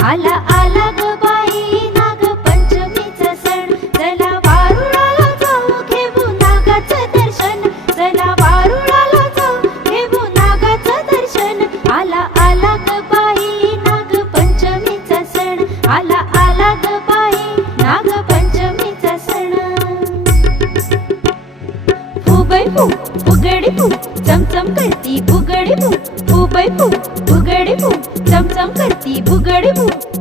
आला आला ग बाई नागपंचमीचा सण, चला वारुळाला जाऊ घेऊ नागाचं दर्शन, चला वारुळाला जाऊ घेऊ नागाचं दर्शन. आला आला ग बाई नागपंचमीचा सण, आला आला ग बाई नागपंचमीचा सण. फुगडी फू फुगडी फू चमचम करती फुगडी फू, फुगडी फू फुगडी फू चमचम करती फुगडी फू.